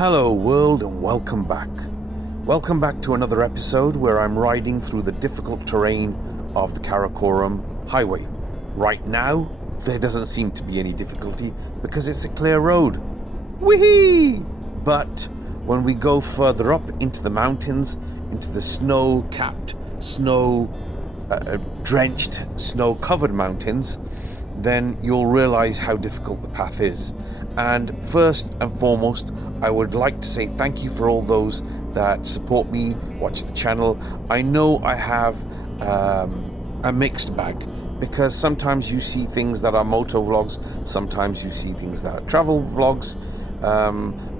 Hello world and welcome back. Welcome back to another episode where I'm riding through the difficult terrain of the Karakoram highway. Right now, there doesn't seem to be any difficulty because it's a clear road. Whee! But when we go further up into the mountains, into the snow-capped, drenched, snow-covered mountains, then you'll realize how difficult the path is. And first and foremost, I would like to say thank you for all those that support me, watch the channel. I know I have a mixed bag because sometimes you see things that are moto vlogs, sometimes you see things that are travel vlogs.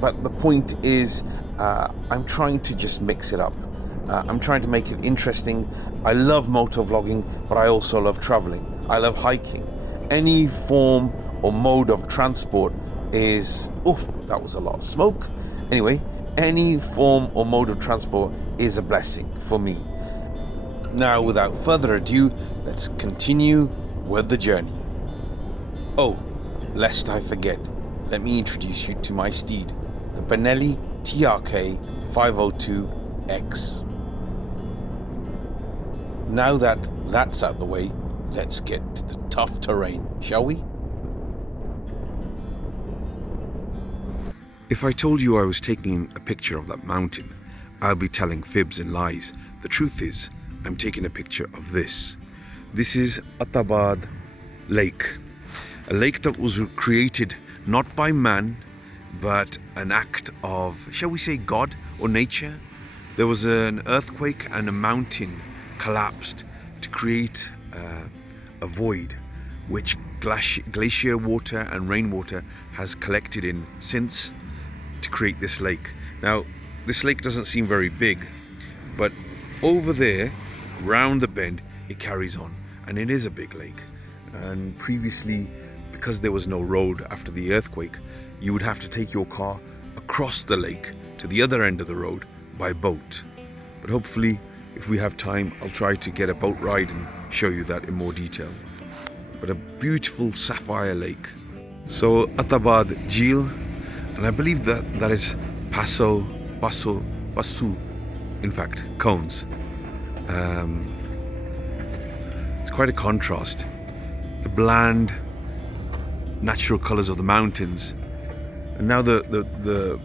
But the point is, I'm trying to just mix it up. I'm trying to make it interesting. I love moto vlogging, but I also love traveling. I love hiking. Any form or mode of transport is, oh, that was a lot of smoke. Anyway, any form or mode of transport is a blessing for me. Now, without further ado, let's continue with the journey. Oh, lest I forget, let me introduce you to my steed, the Benelli TRK 502X. Now that that's out the way, let's get to the tough terrain, shall we? If I told you I was taking a picture of that mountain, I'll be telling fibs and lies. The truth is, I'm taking a picture of this. This is Attock Lake, a lake that was created not by man, but an act of, shall we say, God or nature. There was an earthquake and a mountain collapsed to create a void, which glacier water and rainwater has collected in since to create this lake. Now, this lake doesn't seem very big, but over there, round the bend, it carries on, and it is a big lake. And previously, because there was no road after the earthquake, you would have to take your car across the lake to the other end of the road by boat. But hopefully, if we have time, I'll try to get a boat ride and show you that in more detail. But a beautiful sapphire lake. So Attock Jil, and I believe that is Basu, in fact, cones. It's quite a contrast. The bland, natural colors of the mountains, and now the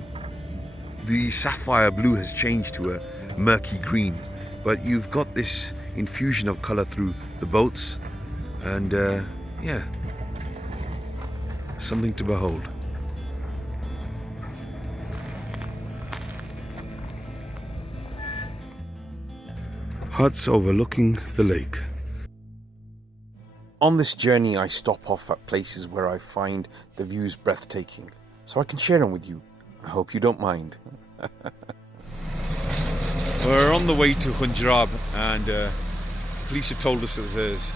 sapphire blue has changed to a murky green. But you've got this infusion of color through the boats, and yeah, something to behold. Huts overlooking the lake. On this journey, I stop off at places where I find the views breathtaking, so I can share them with you. I hope you don't mind. We're on the way to Khunjarab, and police have told us that there's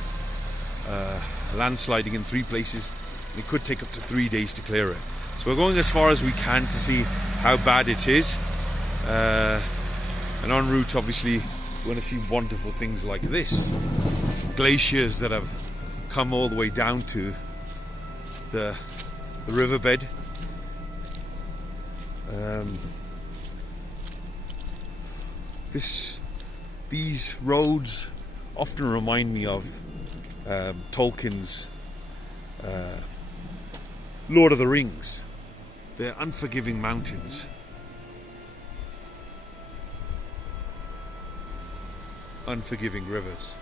landsliding in 3 places, and it could take up to 3 days to clear it. So we're going as far as we can to see how bad it is. And en route, obviously, we're going to see wonderful things like this. Glaciers that have come all the way down to the riverbed. These roads often remind me of Tolkien's Lord of the Rings. They're unforgiving mountains, unforgiving rivers,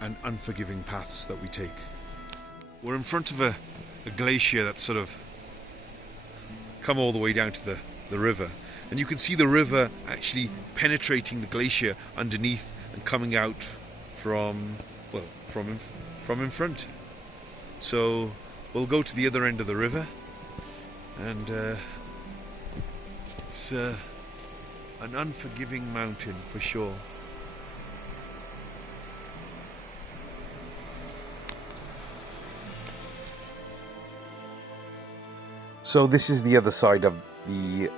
and unforgiving paths that we take. We're in front of a glacier that's sort of come all the way down to the river, and you can see the river actually penetrating the glacier underneath and coming out from in front. So we'll go to the other end of the river, and it's an unforgiving mountain for sure. So this is the other side of the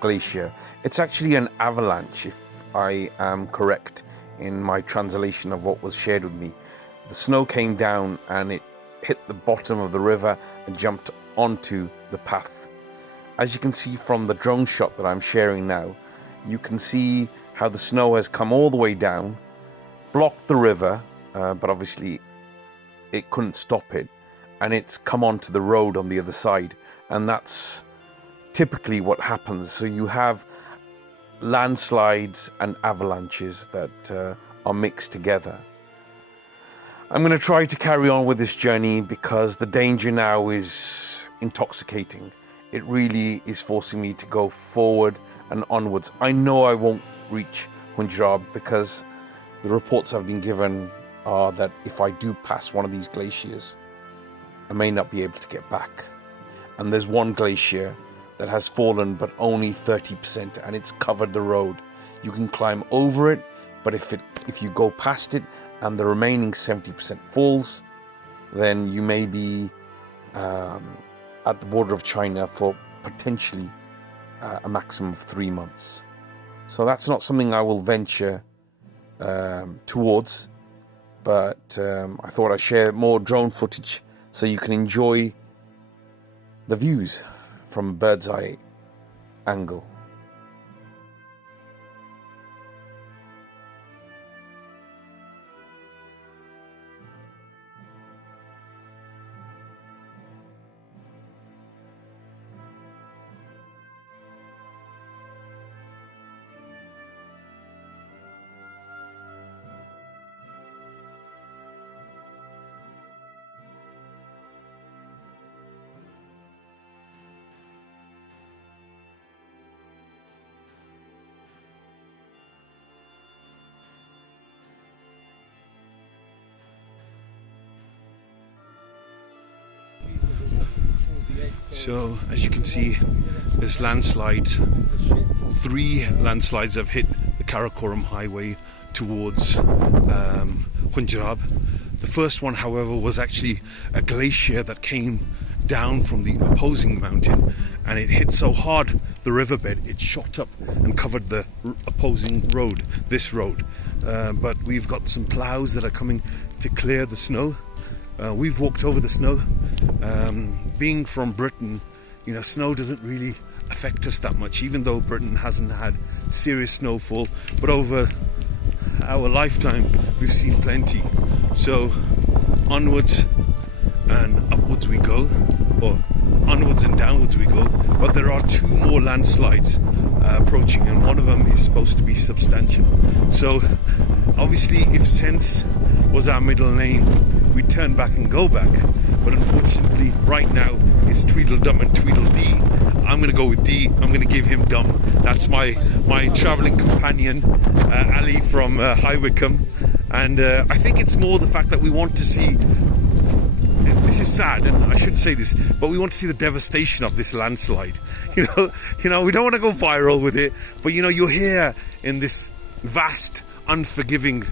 glacier. It's actually an avalanche, if I am correct in my translation of what was shared with me. The snow came down and it hit the bottom of the river and jumped onto the path. As you can see from the drone shot that I'm sharing now, you can see how the snow has come all the way down, blocked the river, but obviously it couldn't stop it, and it's come onto the road on the other side, and that's typically what happens. So you have landslides and avalanches that are mixed together. I'm going to try to carry on with this journey because the danger now is intoxicating. It really is forcing me to go forward and onwards. I know I won't reach Khunjarab because the reports I've been given are that if I do pass one of these glaciers, I may not be able to get back. And there's one glacier that has fallen but only 30%, and it's covered the road. You can climb over it, but if you go past it and the remaining 70% falls, then you may be at the border of China for potentially a maximum of 3 months. So that's not something I will venture towards, but I thought I'd share more drone footage so you can enjoy the views from a bird's eye angle. So as you can see, there's landslides. 3 landslides have hit the Karakoram highway towards Khunjarab. The first one, however, was actually a glacier that came down from the opposing mountain, and it hit so hard the riverbed it shot up and covered the opposing road, this road. But we've got some plows that are coming to clear the snow. We've walked over the snow. Being from Britain, you know, snow doesn't really affect us that much, even though Britain hasn't had serious snowfall, but over our lifetime we've seen plenty. So onwards and upwards we go, or onwards and downwards we go, but there are 2 more landslides approaching, and one of them is supposed to be substantial. So obviously if sense was our middle name, we'd turn back and go back, but unfortunately right now it's Tweedledum and Tweedledee. I'm going to go with D. I'm going to give him Dum. That's my travelling companion, Ali from High Wycombe, and I think it's more the fact that we want to see. This is sad, and I shouldn't say this, but we want to see the devastation of this landslide. You know, we don't want to go viral with it, but you know, you're here in this vast, unforgiving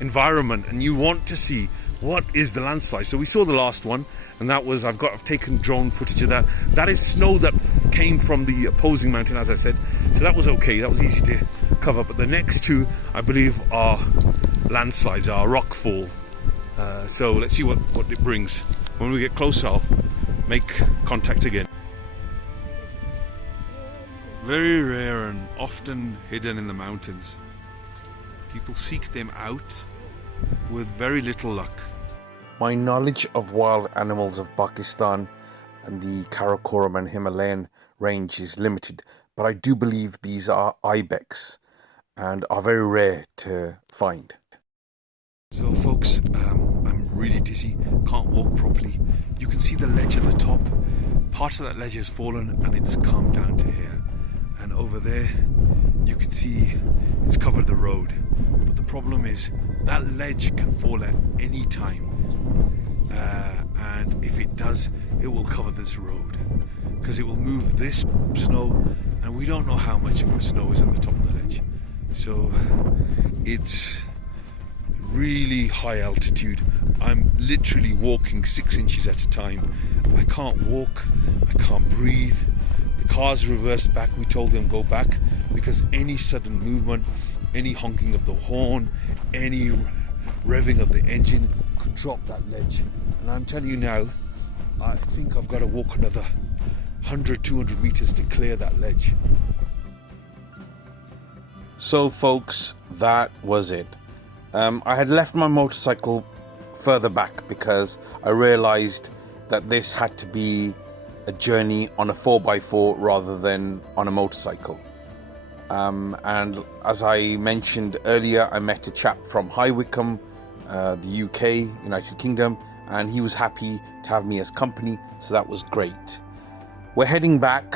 environment, and you want to see what is the landslide. So we saw the last one, and that was, I've taken drone footage of that. That is snow that came from the opposing mountain, as I said. So that was okay, that was easy to cover. But the next 2, I believe, are landslides, are rockfall. So let's see what it brings. When we get closer, I'll make contact again. Very rare and often hidden in the mountains. People seek them out with very little luck. My knowledge of wild animals of Pakistan and the Karakoram and Himalayan range is limited, but I do believe these are Ibex and are very rare to find. So folks, I'm really dizzy, can't walk properly. You can see the ledge at the top. Part of that ledge has fallen and it's come down to here. And over there, you can see it's covered the road. But the problem is that ledge can fall at any time. And if it does, it will cover this road, because it will move this snow, and we don't know how much snow is at the top of the ledge. So it's really high altitude. I'm literally walking 6 inches at a time. I can't walk, I can't breathe. The car's reversed back. We told them go back, because any sudden movement, any honking of the horn, any revving of the engine could drop that ledge. And I'm telling you now, I think I've got to walk another 100, 200 meters to clear that ledge. So folks, that was it. I had left my motorcycle further back because I realized that this had to be a journey on a 4x4 rather than on a motorcycle. And as I mentioned earlier, I met a chap from High Wycombe, the UK, United Kingdom, and he was happy to have me as company, so that was great. We're heading back.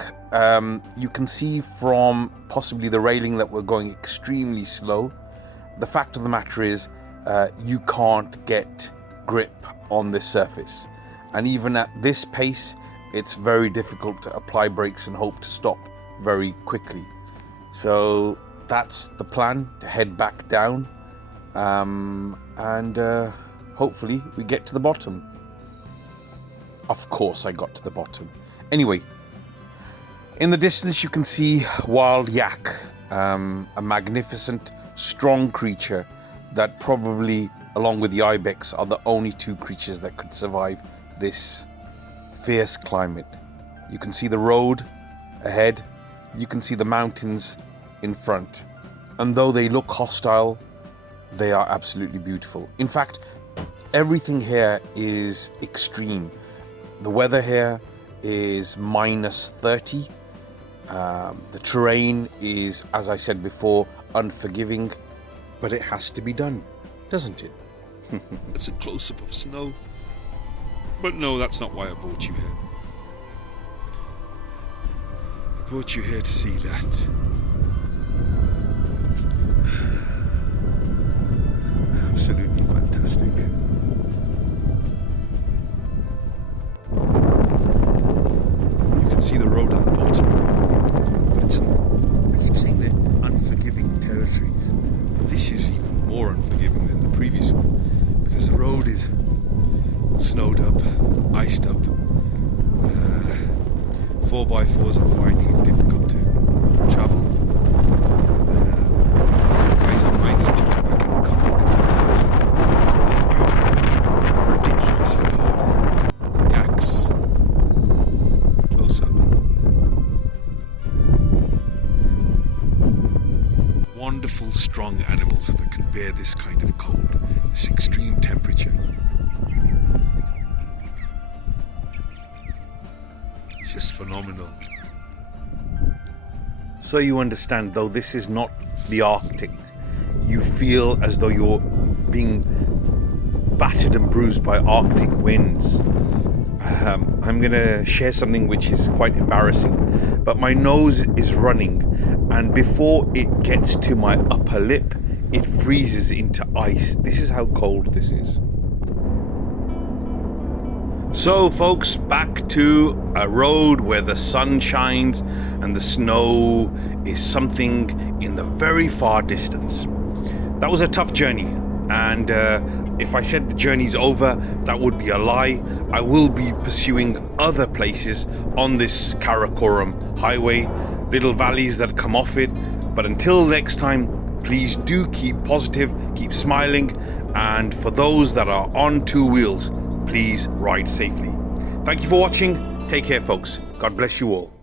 You can see from possibly the railing that we're going extremely slow. The fact of the matter is, you can't get grip on this surface. And even at this pace, it's very difficult to apply brakes and hope to stop very quickly. So that's the plan, to head back down. And hopefully we get to the bottom. Of course I got to the bottom. Anyway, in the distance you can see wild yak, a magnificent, strong creature that probably, along with the Ibex, are the only two creatures that could survive this fierce climate. You can see the road ahead, you can see the mountains in front, and though they look hostile, they are absolutely beautiful. In fact, everything here is extreme. The weather here is -30. The terrain is, as I said before, unforgiving, but it has to be done, doesn't it? It's a close-up of snow. But no, that's not why I brought you here. I brought you here to see that. Absolutely fantastic. You can see the road at the bottom. But it's, I keep saying they're unforgiving territories. But this is even more unforgiving than the previous one, because the road is snowed up, iced up. 4x4s are finding it difficult to travel. Guys, I need to get back in the car because this is beautiful. Ridiculously hard. Yaks. Close up. Wonderful, strong animals that can bear this kind of cold, this extreme temperature. It's just phenomenal. So you understand, though this is not the Arctic, you feel as though you're being battered and bruised by Arctic winds. I'm gonna share something which is quite embarrassing, but my nose is running, and before it gets to my upper lip, it freezes into ice. This is how cold this is. So folks, back to a road where the sun shines and the snow is something in the very far distance. That was a tough journey, and if I said the journey's over, that would be a lie. I will be pursuing other places on this Karakoram highway, little valleys that come off it. But until next time, please do keep positive, keep smiling, and for those that are on two wheels, please ride safely. Thank you for watching. Take care, folks. God bless you all.